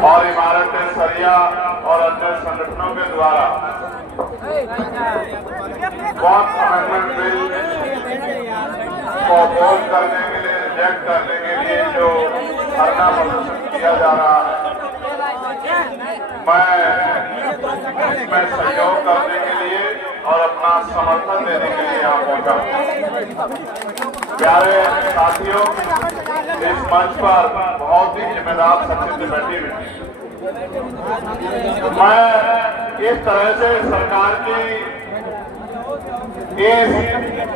और इमारत सरिया और अन्य संगठनों के द्वारा वक्फ अमेंडमेंट बिल को अपोज करने के लिए, रिजेक्ट करने के लिए जो धरना प्रदर्शन किया जा रहा है, मैं इसमें सहयोग करने के लिए और अपना समर्थन देने के लिए यहाँ पहुंचा। प्यारे साथियों, इस मंच पर बहुत ही जिम्मेदार शख्सियतें बैठी हुई। मैं इस तरह से सरकार की इस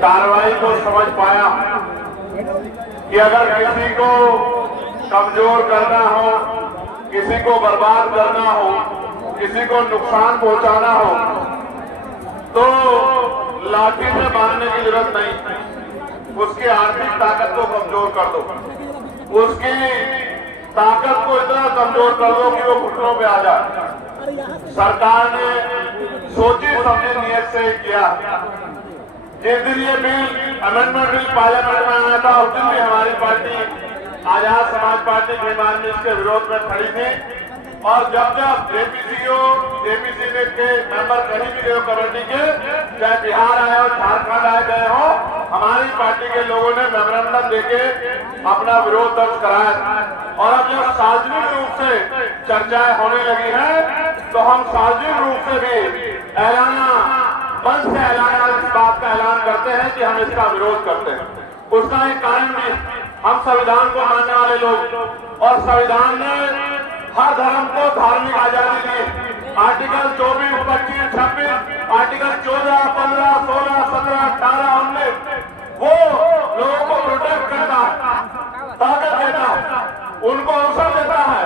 कार्रवाई को समझ पाया कि अगर किसी को कमजोर करना हो, किसी को बर्बाद करना हो, किसी को नुकसान पहुंचाना हो, तो लाठी में बांधने की जरूरत नहीं, उसकी आर्थिक ताकत को कमजोर कर दो, उसकी ताकत को इतना कमजोर कर दो कि वो घुटनों पे आ जाए। सरकार ने सोची समझी नियत से किया। जिस दिन ये बिल अमेंडमेंट बिल पार्लियामेंट में आया था, उस दिन भी हमारी पार्टी आजाद समाज पार्टी भीमान में इसके विरोध में खड़ी थी। और जब जेपीसी के मेंबर कहीं भी गए कमेटी के, चाहे बिहार आए हो, झारखंड आए गए हो, हमारी पार्टी के लोगों ने मेमोरेंडम देके अपना विरोध दर्ज कराया। और अब जब सार्वजनिक रूप से चर्चाएं होने लगी हैं, तो हम सार्वजनिक रूप से भी मंच से इस बात का ऐलान करते हैं कि हम इसका विरोध करते हैं। उसका एक कारण भी, हम संविधान को मानने वाले लोग, और संविधान ने हर धर्म को धार्मिक आजादी दी। आर्टिकल 24, 25, 26, आर्टिकल 14, 15, 16, 17, 18, 19 वो लोगों को प्रोटेक्ट करता है, ताकत देता है, उनको अवसर देता है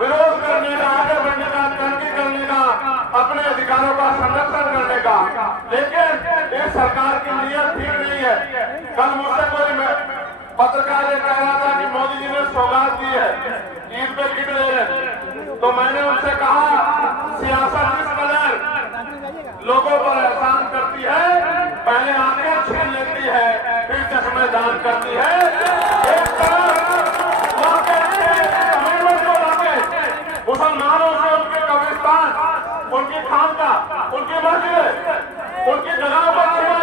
विरोध करने का, आगे बढ़ने का, तरक्की करने का, अपने अधिकारों का संरक्षण करने का। लेकिन इस सरकार की नीयत ठीक नहीं है। कल मुझसे कोई पत्रकार ये कह रहा था कि मोदी जी ने सौगात दी है, ईद पे किट ले रहे, तो मैंने उनसे कहा, सियासत इस कदर लोगों पर एहसान करती है, पहले आंखें छीन लेती है, फिर चश्मे दान करती है। एक तरफ मुसलमानों से उनके कब्रिस्तान, उनकी खानकाह, उनकी मस्जिद, उनकी जगह पर छीना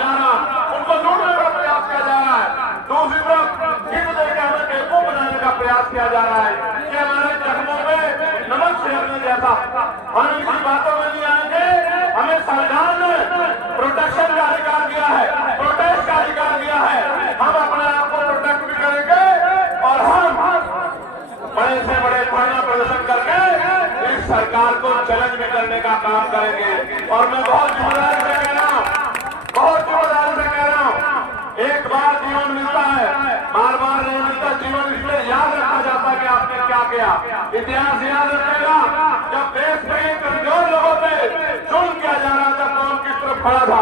जाना, उनको लूटने का प्रयास किया जा रहा है। दूसरी तरफ हित देकर हमें बेवकूफ बनाने का प्रयास किया जा रहा है कि हमारे जख्मों में नमक फेरने जैसा। हम इनकी बातों में नहीं आएंगे। हमें संविधान ने प्रोटेक्शन का अधिकार दिया है, प्रोटेस्ट का अधिकार दिया है। हम अपने आप को प्रोटेक्ट भी करेंगे और हम बड़े से बड़े धरना प्रदर्शन करके इस सरकार को चैलेंज भी करने का काम करेंगे। और मैं बहुत जिम्मेदारी से कह रहा हूँ, बहुत जिम्मेदारी से कह रहा हूँ, एक बार जीवन मिलता है, बार बार नहीं मिलता जीवन, इसलिए याद रखा जाता है कि आपने क्या किया। इतिहास याद रखेगा, जब देश में कमजोर लोगों पे जुल्म किया जा रहा था, कौन किस तरफ खड़ा था।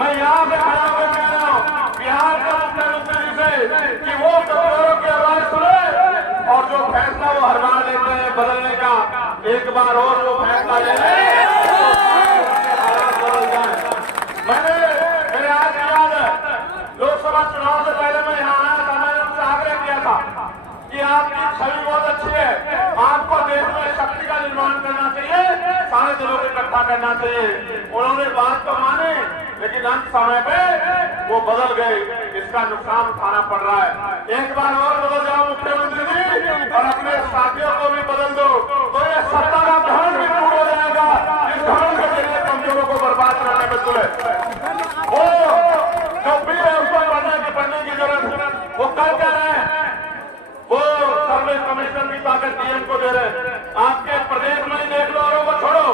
मैं यहाँ से खड़ा होकर कह रहा हूँ बिहार का मुख्यमंत्री से कि वो कमजोरों की आवाज सुने और जो फैसला वो हर बार लेते हैं बदलने का, एक बार और वो फैसला ले लें, बदल जाए। मेरे आज याद है, लोकसभा चुनाव से पहले मैं यहाँ आया था, मैंने उनसे आग्रह किया था कि आपकी छवि बहुत अच्छी है, आपको देश में शक्ति का निर्माण करना चाहिए, सारे दलों को इकट्ठा करना चाहिए। उन्होंने बात तो मानी, लेकिन अंत समय पे वो बदल गए। इसका नुकसान उठाना पड़ रहा है। एक बार और बदल जाओ मुख्यमंत्री जी, और अपने साथियों को भी बदल दो, तो ये सत्ता का धर्म भी टूट हो जाएगा। इस धर्म के जरिए कमजोरों को बर्बाद करने में तुले वो जो भी है उसको पढ़ने की जरूरत। वो कर क्या रहे हैं, वो सर्वे कमीशन की ताकत डीएम को दे रहे। आपके प्रदेश में ही देख लो, औरों को छोड़ो,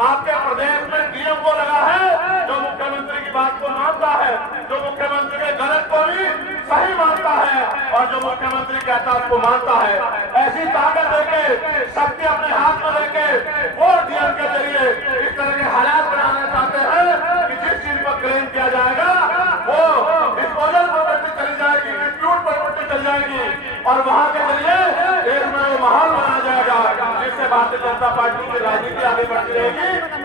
आपके प्रदेश में डीएम को लगा है जो मुख्यमंत्री की बात को मानता है, जो मुख्यमंत्री के गलत को भी सही मानता है, और जो मुख्यमंत्री कहता है उसको मानता है। ऐसी ताकत देके, शक्ति अपने हाथ में लेके वो डीएम के जरिए इस तरह के हालात बनाना चाहते हैं कि जिस चीज पर क्लेम किया जाएगा वो डिस्पोजल प्रॉपर्टी चली जाएगी, डिस्प्यूट प्रॉपर्टी चल जाएगी, और वहां के जरिए देश में वो माहौल बनाया जाएगा जिससे भारतीय जनता पार्टी की राजनीति आगे बढ़ती रहेगी।